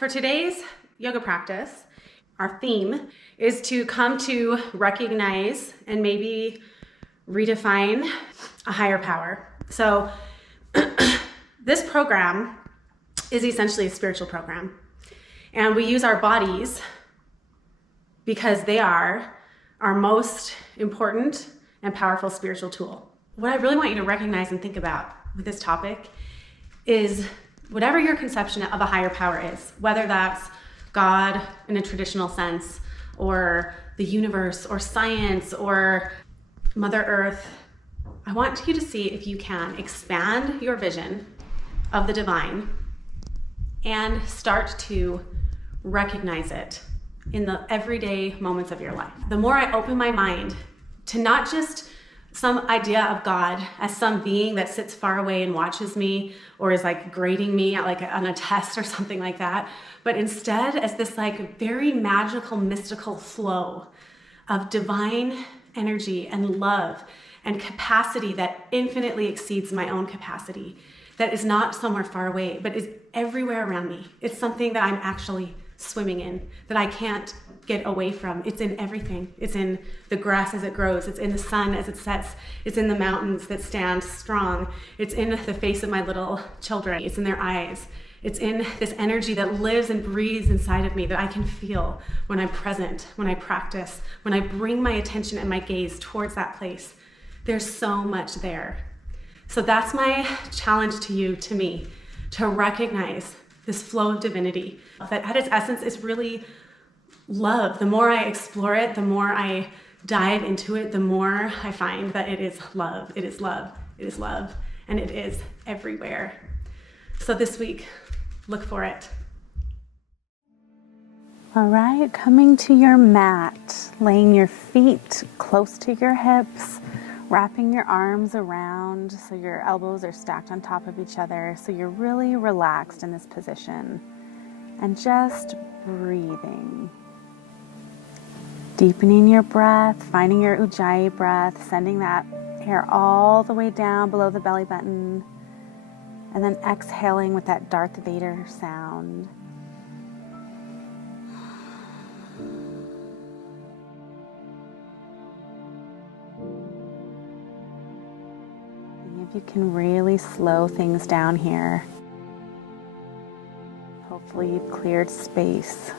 For today's yoga practice, our theme is to come to recognize and maybe redefine a higher power. So this program is essentially a spiritual program, and we use our bodies because they are our most important and powerful spiritual tool. What I really want you to recognize and think about with this topic is whatever your conception of a higher power is, whether that's God in a traditional sense, or the universe, or science, or Mother Earth, I want you to see if you can expand your vision of the divine and start to recognize it in the everyday moments of your life. The more I open my mind to not just some idea of God as some being that sits far away and watches me or is like grading me like on a test or something like that, but instead as this like very magical, mystical flow of divine energy and love and capacity that infinitely exceeds my own capacity, that is not somewhere far away, but is everywhere around me. It's something that I'm actually swimming in, that I can't get away from. It's in everything. It's in the grass as it grows. It's in the sun as it sets. It's in the mountains that stand strong. It's in the face of my little children. It's in their eyes. It's in this energy that lives and breathes inside of me that I can feel when I'm present, when I practice, when I bring my attention and my gaze towards that place. There's so much there. So that's my challenge to you, to me, to recognize this flow of divinity that at its essence is really love. The more I explore it, the more I dive into it, the more I find that it is love. It is love. It is love. And it is everywhere. So this week, look for it. All right, coming to your mat, laying your feet close to your hips, wrapping your arms around so your elbows are stacked on top of each other, so you're really relaxed in this position. And just breathing. Deepening your breath, finding your Ujjayi breath, sending that air all the way down below the belly button, and then exhaling with that Darth Vader sound. And if you can really slow things down here, hopefully you've cleared space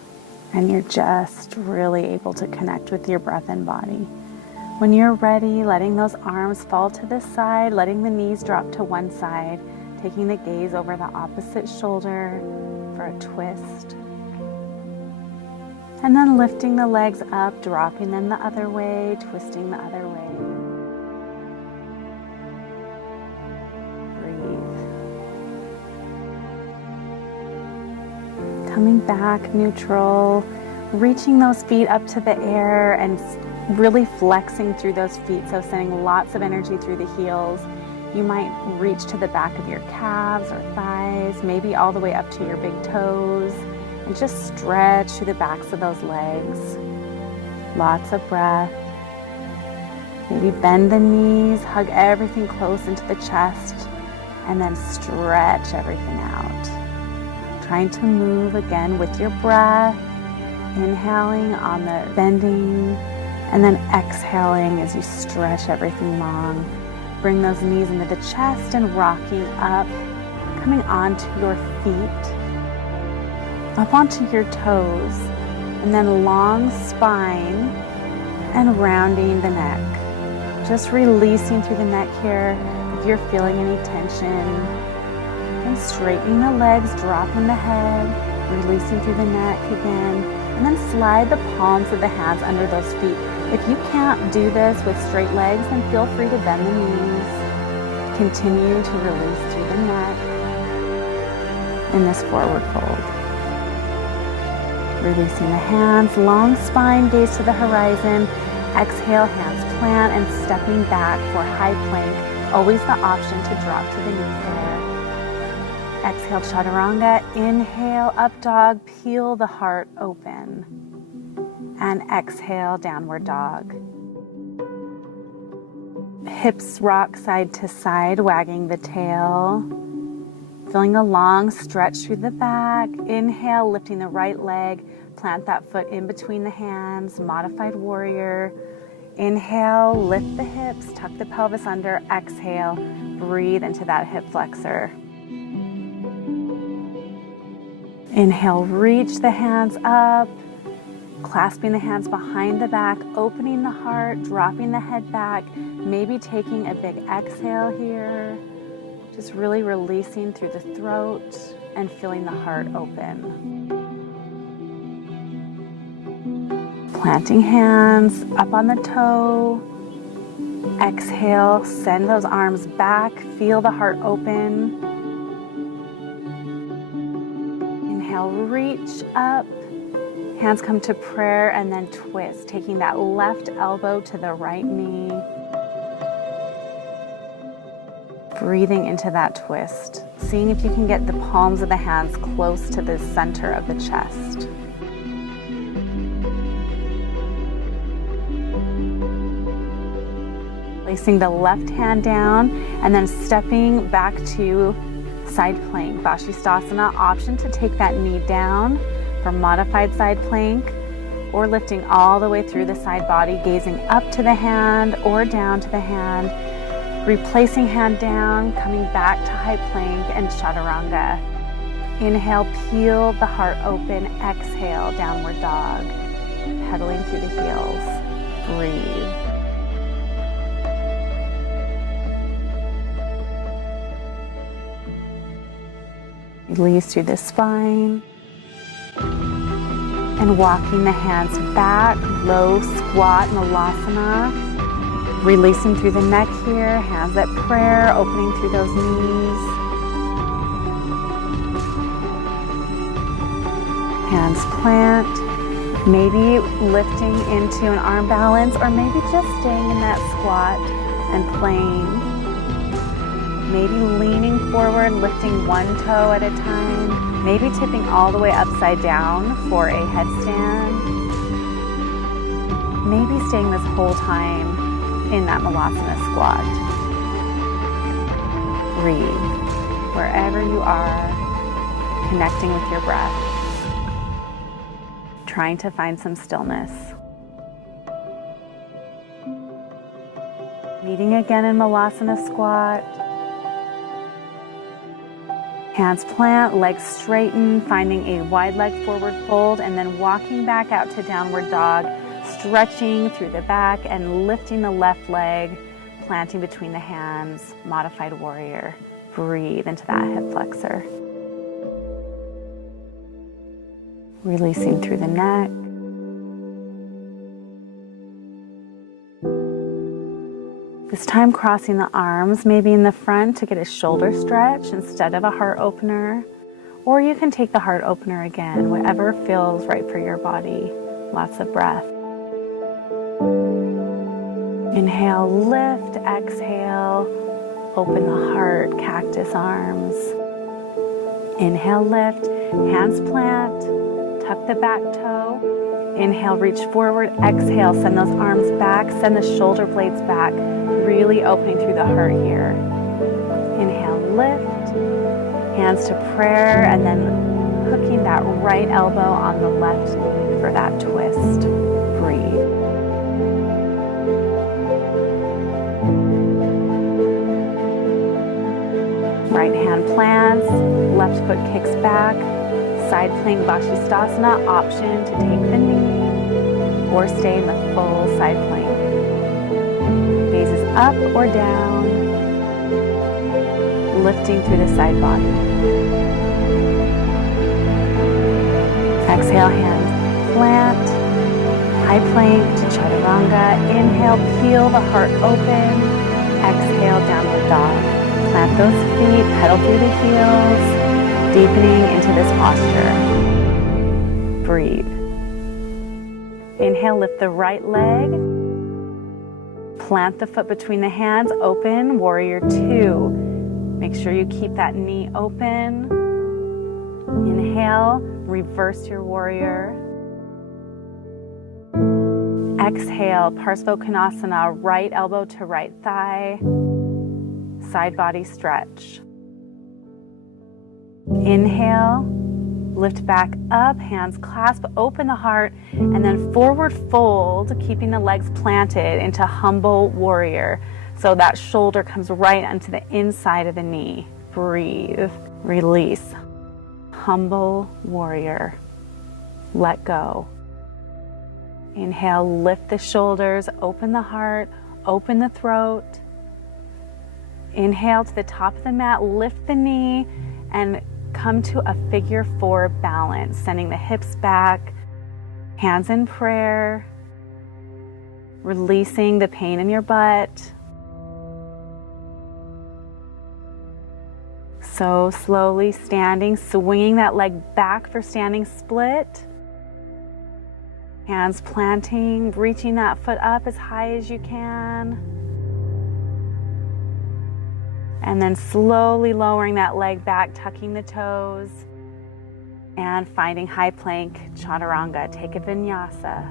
and you're just really able to connect with your breath and body. When you're ready, letting those arms fall to the side, letting the knees drop to one side, taking the gaze over the opposite shoulder for a twist. And then lifting the legs up, dropping them the other way, twisting the other way. Coming back neutral, reaching those feet up to the air and really flexing through those feet, so sending lots of energy through the heels. You might reach to the back of your calves or thighs, maybe all the way up to your big toes, and just stretch through the backs of those legs. Lots of breath. Maybe bend the knees, hug everything close into the chest, and then stretch everything out. Trying to move again with your breath, inhaling on the bending, and then exhaling as you stretch everything long. Bring those knees into the chest and rocking up, coming onto your feet, up onto your toes, and then long spine and rounding the neck. Just releasing through the neck here if you're feeling any tension. And straightening the legs, dropping the head, releasing through the neck again, and then slide the palms of the hands under those feet. If you can't do this with straight legs, then feel free to bend the knees. Continue to release through the neck in this forward fold. Releasing the hands, long spine, gaze to the horizon. Exhale, hands plant, and stepping back for high plank. Always the option to drop to the knees there. Exhale, chaturanga. Inhale, up dog. Peel the heart open. And exhale, downward dog. Hips rock side to side, wagging the tail. Feeling a long stretch through the back. Inhale, lifting the right leg. Plant that foot in between the hands, modified warrior. Inhale, lift the hips, tuck the pelvis under. Exhale, breathe into that hip flexor. Inhale, reach the hands up, clasping the hands behind the back, opening the heart, dropping the head back, maybe taking a big exhale here. Just really releasing through the throat and feeling the heart open. Planting hands up on the toe. Exhale, send those arms back, feel the heart open. Inhale, reach up. Hands come to prayer and then twist, taking that left elbow to the right knee. Breathing into that twist, seeing if you can get the palms of the hands close to the center of the chest. Placing the left hand down and then stepping back to side plank, Vashisthasana. Option to take that knee down for modified side plank, or lifting all the way through the side body, gazing up to the hand or down to the hand, replacing hand down, coming back to high plank and chaturanga. Inhale, peel the heart open. Exhale, downward dog, pedaling through the heels. Breathe. Release through the spine. And walking the hands back, low squat Malasana. Releasing through the neck here, hands at prayer, opening through those knees. Hands plant, maybe lifting into an arm balance, or maybe just staying in that squat and playing. Maybe leaning forward, lifting one toe at a time. Maybe tipping all the way upside down for a headstand. Maybe staying this whole time in that Malasana squat. Breathe wherever you are, connecting with your breath. Trying to find some stillness. Meeting again in Malasana squat. Hands plant, legs straighten, finding a wide leg forward fold, and then walking back out to downward dog, stretching through the back and lifting the left leg, planting between the hands, modified warrior. Breathe into that hip flexor. Releasing through the neck. This time crossing the arms, maybe in the front to get a shoulder stretch instead of a heart opener. Or you can take the heart opener again, whatever feels right for your body. Lots of breath. Inhale, lift, exhale, open the heart, cactus arms. Inhale, lift, hands plant, tuck the back toe. Inhale, reach forward, exhale, send those arms back, send the shoulder blades back, really opening through the heart here. Inhale, lift, hands to prayer, and then hooking that right elbow on the left knee for that twist. Breathe. Right hand plants, left foot kicks back, side plank Vashisthasana, option to take the knee or stay in the full side plank. Gazes up or down, lifting through the side body. Exhale, hands plant, high plank to chaturanga. Inhale, peel the heart open. Exhale, downward dog. Plant those feet, pedal through the heels, deepening into this posture. Breathe. Inhale, lift the right leg. Plant the foot between the hands, open, warrior two. Make sure you keep that knee open. Inhale, reverse your warrior. Exhale, Parsvottanasana, right elbow to right thigh, side body stretch. Inhale, lift back up, hands clasp, open the heart, and then forward fold, keeping the legs planted into humble warrior. So that shoulder comes right onto the inside of the knee. Breathe, release. Humble warrior. Let go. Inhale, lift the shoulders, open the heart, open the throat. Inhale to the top of the mat, lift the knee, and come to a figure 4 balance, sending the hips back, hands in prayer, releasing the pain in your butt. So slowly standing, swinging that leg back for standing split. Hands planting, reaching that foot up as high as you can. And then slowly lowering that leg back, tucking the toes, and finding high plank, chaturanga. Take a vinyasa.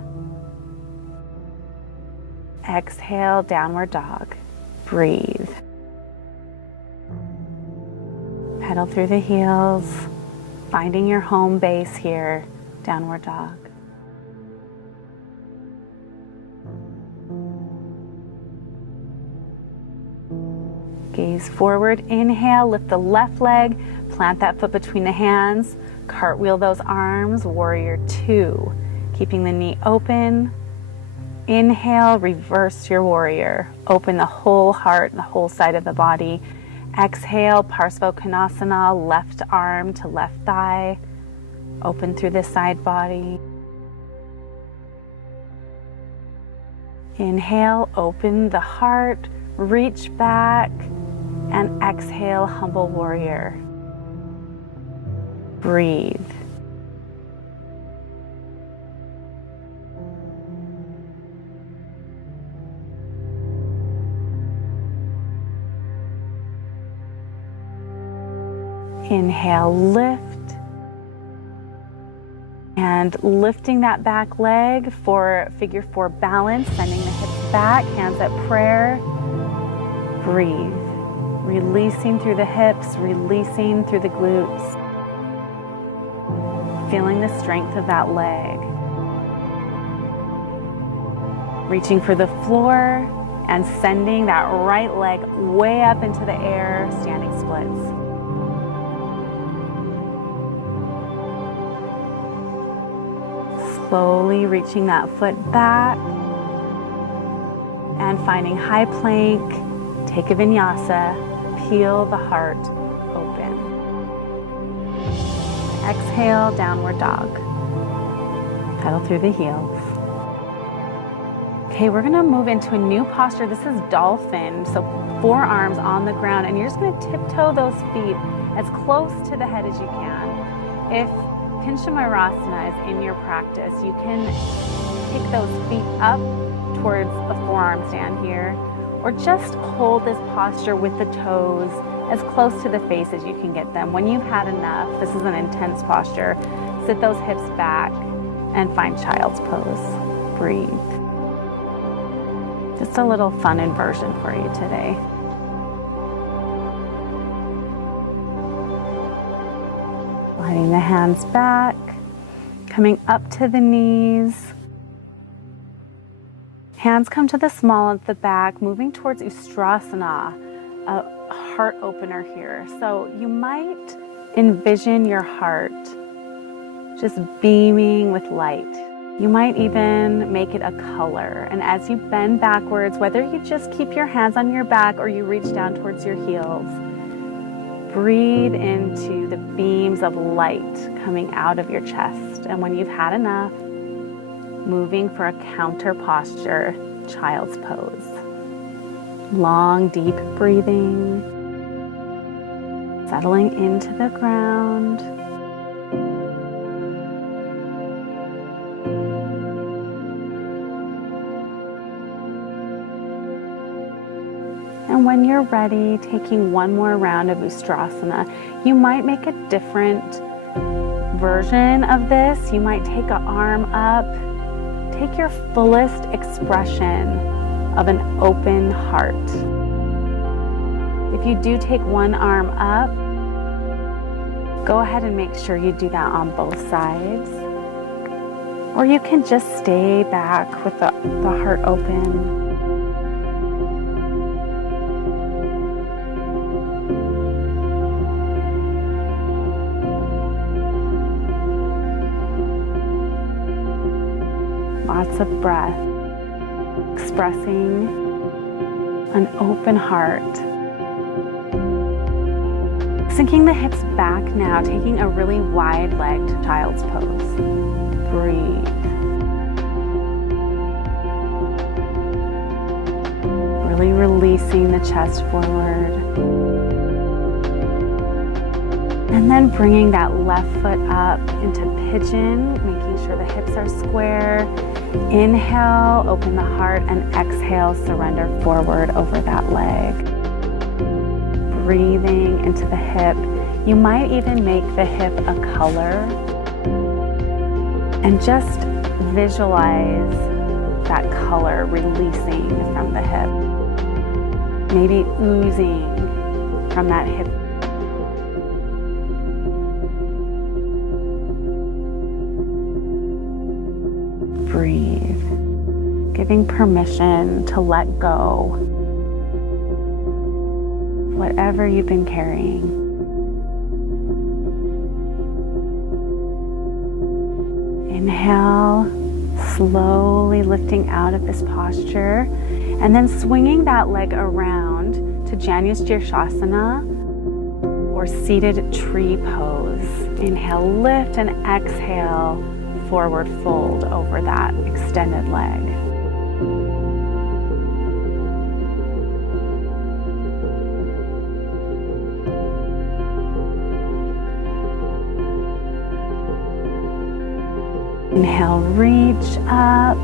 Exhale, downward dog. Breathe. Pedal through the heels, finding your home base here, downward dog. Gaze forward, inhale, lift the left leg, plant that foot between the hands, cartwheel those arms, warrior 2. Keeping the knee open. Inhale, reverse your warrior. Open the whole heart and the whole side of the body. Exhale, Parsvottanasana, left arm to left thigh. Open through the side body. Inhale, open the heart, reach back, and exhale, humble warrior. Breathe. Inhale, lift. And lifting that back leg for figure 4 balance, sending the hips back, hands at prayer. Breathe. Releasing through the hips, releasing through the glutes. Feeling the strength of that leg. Reaching for the floor and sending that right leg way up into the air, standing splits. Slowly reaching that foot back and finding high plank. Take a vinyasa, peel the heart open. Exhale, downward dog. Pedal through the heels. Okay, we're gonna move into a new posture. This is dolphin, so forearms on the ground, and you're just gonna tiptoe those feet as close to the head as you can. If Pinchamayurasana is in your practice, you can pick those feet up towards a forearm stand here, or just hold this posture with the toes as close to the face as you can get them. When you've had enough, this is an intense posture, sit those hips back and find child's pose. Breathe. Just a little fun inversion for you today. Sliding the hands back, coming up to the knees. Hands come to the small at the back, moving towards Ustrasana, a heart opener here. So you might envision your heart just beaming with light. You might even make it a color. And as you bend backwards, whether you just keep your hands on your back or you reach down towards your heels, breathe into the beams of light coming out of your chest. And when you've had enough, moving for a counter posture, child's pose. Long, deep breathing, settling into the ground. And when you're ready, taking one more round of Ustrasana, you might make a different version of this. You might take an arm up. Take your fullest expression of an open heart. If you do take one arm up, go ahead and make sure you do that on both sides. Or you can just stay back with the heart open. Lots of breath, expressing an open heart. Sinking the hips back now, taking a really wide-legged child's pose. Breathe. Really releasing the chest forward. And then bringing that left foot up into pigeon, making sure the hips are square. Inhale, open the heart, and exhale, surrender forward over that leg. Breathing into the hip. You might even make the hip a color. And just visualize that color releasing from the hip. Maybe oozing from that hip. Breathe, giving permission to let go whatever you've been carrying. Inhale, slowly lifting out of this posture, and then swinging that leg around to Janushirshasana or seated tree pose. Inhale, lift, and exhale, forward fold over that extended leg. Inhale, reach up.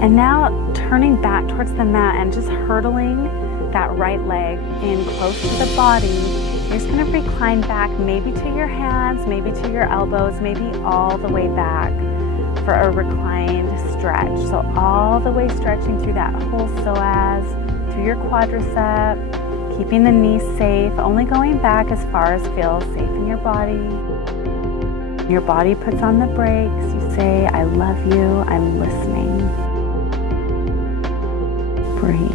And now turning back towards the mat and just hurdling that right leg in close to the body. You're just going to recline back, maybe to your hands, maybe to your elbows, maybe all the way back for a reclined stretch. So all the way stretching through that whole psoas, through your quadricep, keeping the knees safe, only going back as far as feels safe in your body. Your body puts on the brakes. You say, I love you, I'm listening. Breathe.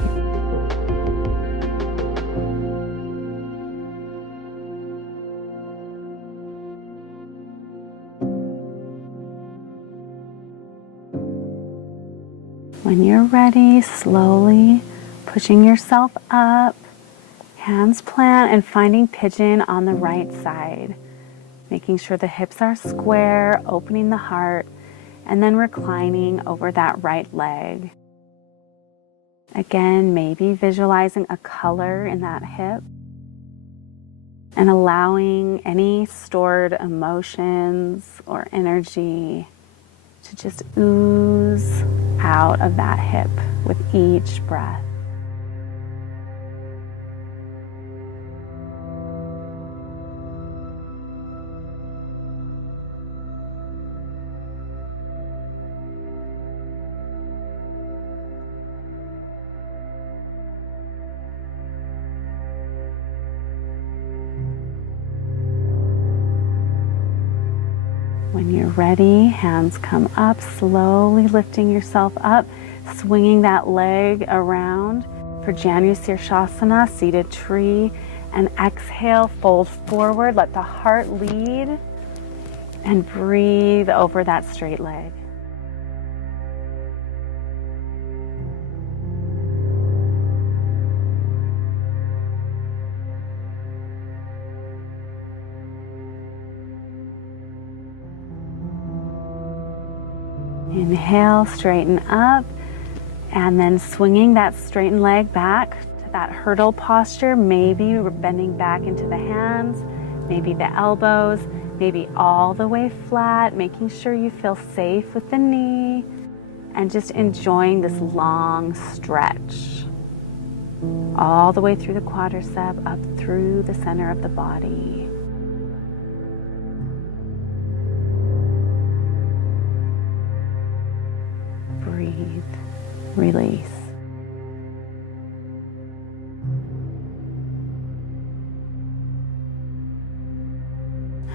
When you're ready, slowly pushing yourself up, hands plant, and finding pigeon on the right side. Making sure the hips are square, opening the heart, and then reclining over that right leg. Again, maybe visualizing a color in that hip and allowing any stored emotions or energy to just ooze out of that hip with each breath. When you're ready, hands come up, slowly lifting yourself up, swinging that leg around for Janushirshasana, seated tree, and exhale, fold forward, let the heart lead, and breathe over that straight leg. Inhale, straighten up, and then swinging that straightened leg back to that hurdle posture. Maybe we're bending back into the hands, maybe the elbows, maybe all the way flat, making sure you feel safe with the knee, and just enjoying this long stretch all the way through the quadricep, up through the center of the body. Breathe, release.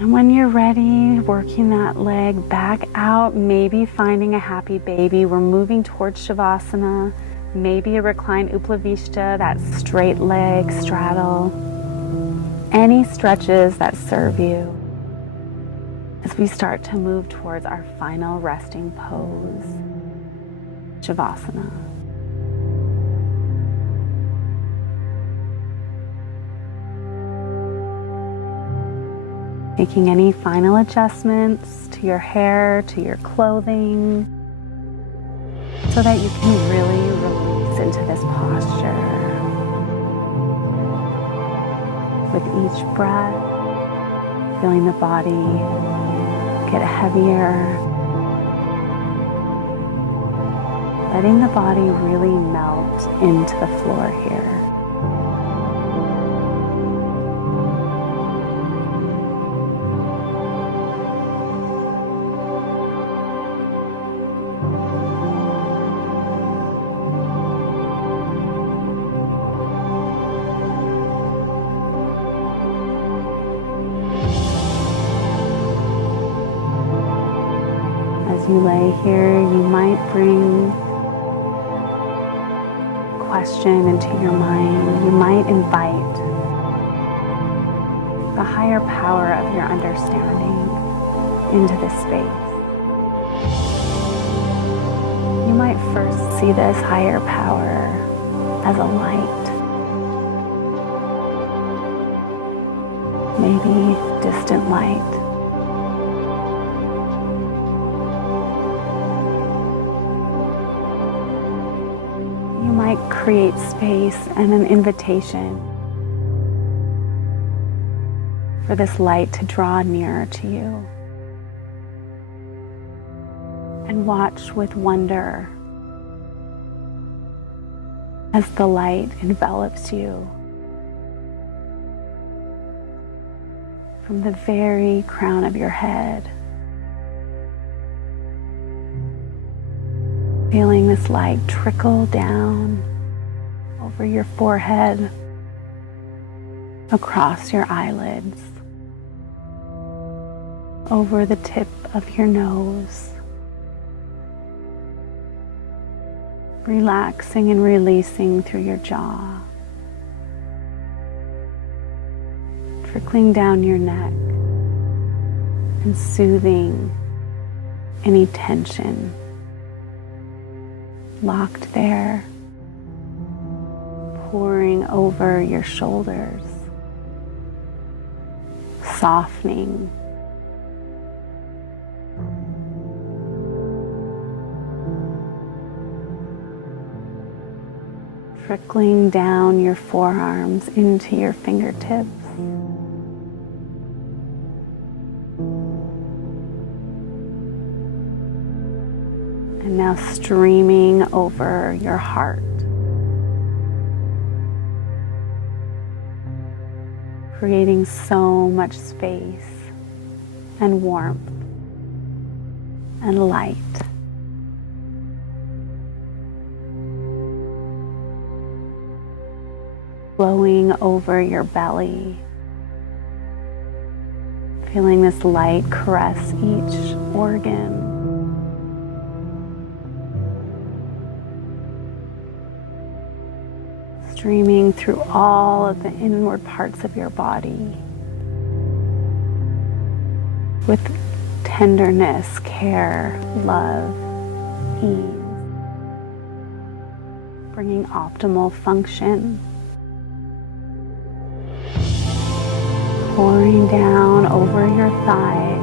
And when you're ready, working that leg back out, maybe finding a happy baby. We're moving towards Shavasana, maybe a reclined Uplavishta, that straight leg straddle. Any stretches that serve you as we start to move towards our final resting pose, Shavasana. Making any final adjustments to your hair, to your clothing, so that you can really release into this posture. With each breath, feeling the body get heavier, letting the body really melt into the floor here. As you lay here, you might bring a question into your mind. You might invite the higher power of your understanding into this space. You might first see this higher power as a light, maybe distant light. Might create space and an invitation for this light to draw nearer to you, and watch with wonder as the light envelops you from the very crown of your head. Feeling this light trickle down over your forehead, across your eyelids, over the tip of your nose, relaxing and releasing through your jaw, trickling down your neck and soothing any tension locked there, pouring over your shoulders, softening, trickling down your forearms into your fingertips. And now streaming over your heart, creating so much space and warmth and light. Flowing over your belly, feeling this light caress each organ. Streaming through all of the inward parts of your body with tenderness, care, love, ease, bringing optimal function, pouring down over your thighs,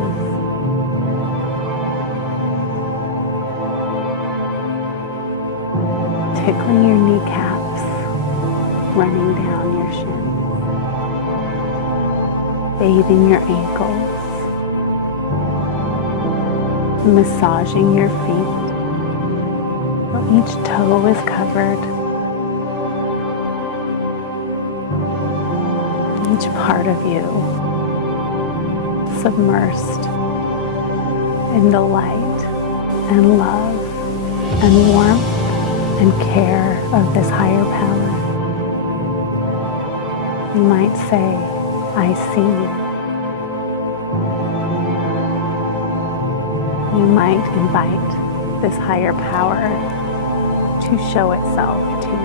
tickling your kneecaps, running down your shins, bathing your ankles, massaging your feet. Each toe is covered. Each part of you submersed in the light and love and warmth and care of this higher power. You might say, I see you. You might invite this higher power to show itself to you.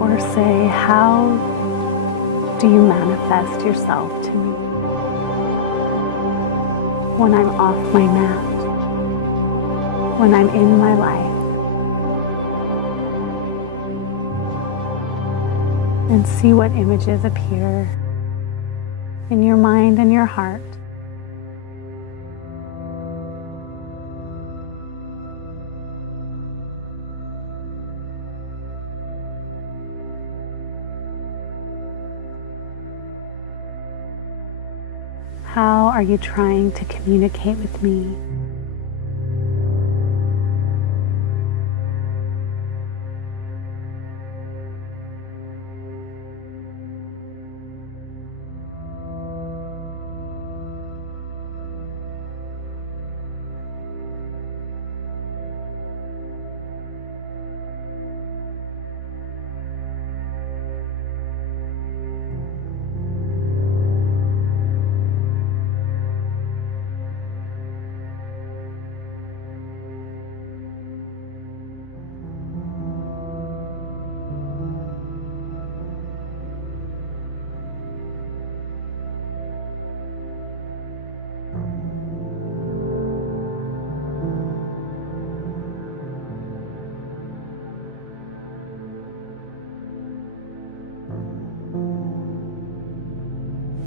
Or say, how do you manifest yourself to me when I'm off my mat, when I'm in my life? And see what images appear in your mind and your heart. How are you trying to communicate with me?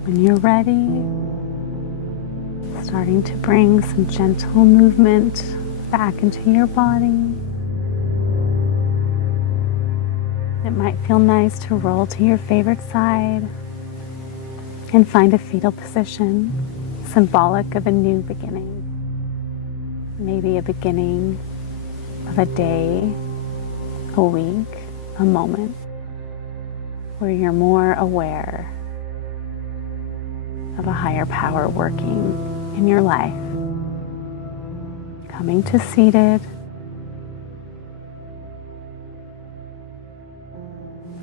When you're ready, starting to bring some gentle movement back into your body. It might feel nice to roll to your favorite side and find a fetal position, symbolic of a new beginning. Maybe a beginning of a day, a week, a moment, where you're more aware of a higher power working in your life. Coming to seated,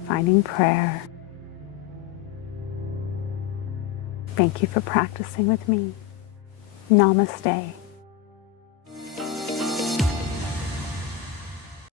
finding prayer. Thank you for practicing with me. Namaste.